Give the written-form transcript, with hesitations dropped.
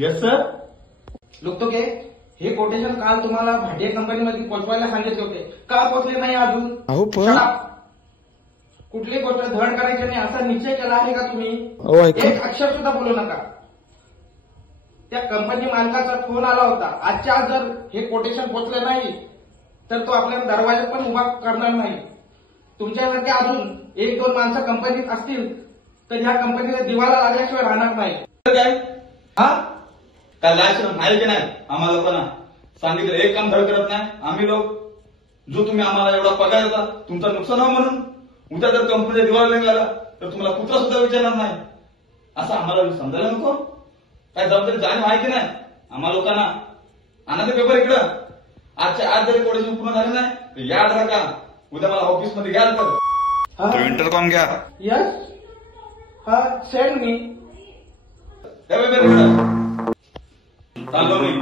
Yes sir. लुकतो के हे quotation काल तुम्हाला भाटिया कंपनीमध्ये पोचवायला सांगितले होते, का पोचले नाही अजून? अहो पण Shut up. कुठली गोष्ट धड करायची नाही असा निश्चय केला आहे का तुम्ही? अहो ऐका. एक अक्षर सुद्धा बोलू नका. त्या कंपनी मालकाचा फोन आला होता, आजच्या आज जर हे कोटेशन पोचले नाही तर तो आपल्या दरवाज्यात पण उभा करणार नाही. तुमच्यासारखे अजून एक दोन माणसं कंपनीत असतील तर ह्या कंपनीला दिवाला लागल्याशिवाय राहणार नाही. काय हा काय लायसन आहे की नाही? आम्हाला लोकांना सांगितलं एक काम धड करत नाही आम्ही लोक. जो तुम्ही आम्हाला एवढा पगार देता तुमचं नुकसान हो म्हणून. उद्या जर कंपनीचा दिवाळा निघाला तर तुम्हाला कुत्रा सुद्धा विचारणार नाही. असं आम्हाला समजायला नको. काय जबाबदारी जाणीव आहे की नाही आम्हाला लोकांना? आणा पेपर इकडं. आजच्या आज जरी कोटेशन पूर्ण झाले नाही तर याद राखा उद्या मला ऑफिसमध्ये घ्याल तर इंटरकॉम घ्या. यस हा सेंड मी. पेपर इकडं चाललो मी.